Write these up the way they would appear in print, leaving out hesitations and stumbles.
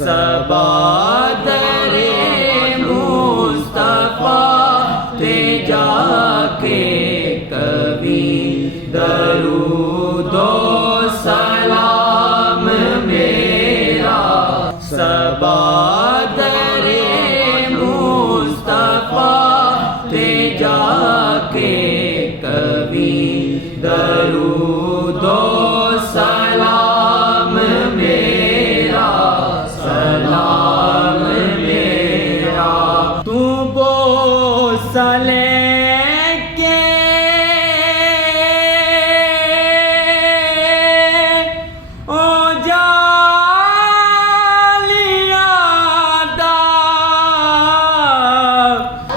सबादरे मुस्तफा ते जाके कभी दरूदो सलाम मेरा। सबादरे मुस्तफा ते जाके कभी दरूदो सलाम मेरा, सलाम मेरा। तू बोसले के ओ जालिया दा,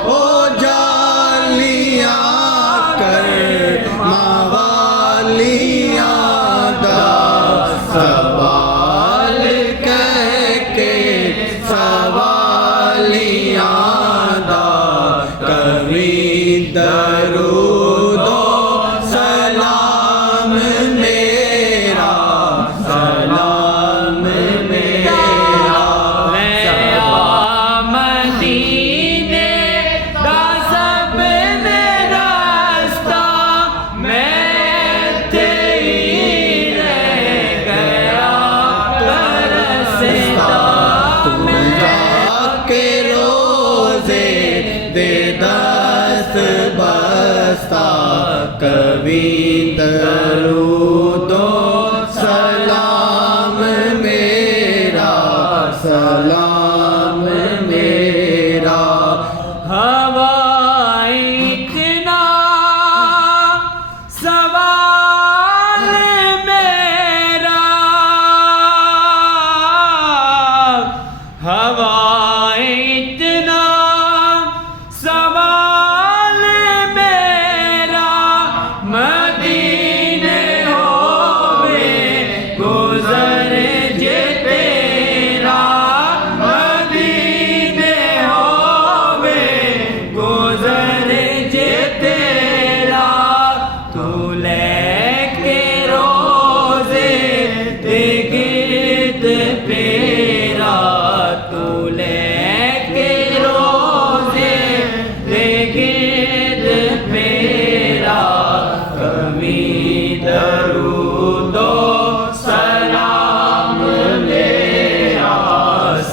ओ जालिया कर मावालिया दा, सवाल कह के सवालिया दा, कभी दरूदो सलाम मेरा, सलाम मेरा। मदीने दा सब मेरा रास्ता, मैं तेरे गया तरसता। के रोजे दे दस्त बस्ता, कभी दरूदो सलाम मेरा, सलाम मेरा। हवाई इतना सवाल मेरा, हवाई इतना सवाल मेरा। मदीने होवे गुजर जे तेरा, मदीने होवे गुजर जे तेरा। तू लेके रोजे ते गिरद पेरा, तू लेके रोजे ते गिरद पेरा। कभी दरूदो सलाम मेरा,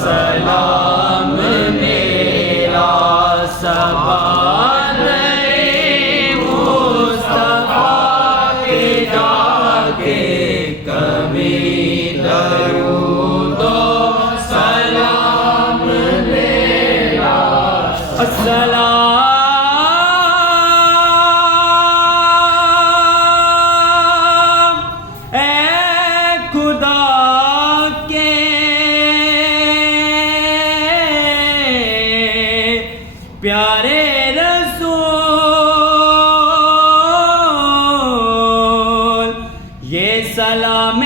सलाम मेरा। सबादरे मुस्तफा के जाके कभी दरूदो सलाम मेरा। अस्सलाम ए खुदा के प्यारे रसूल, ये सलाम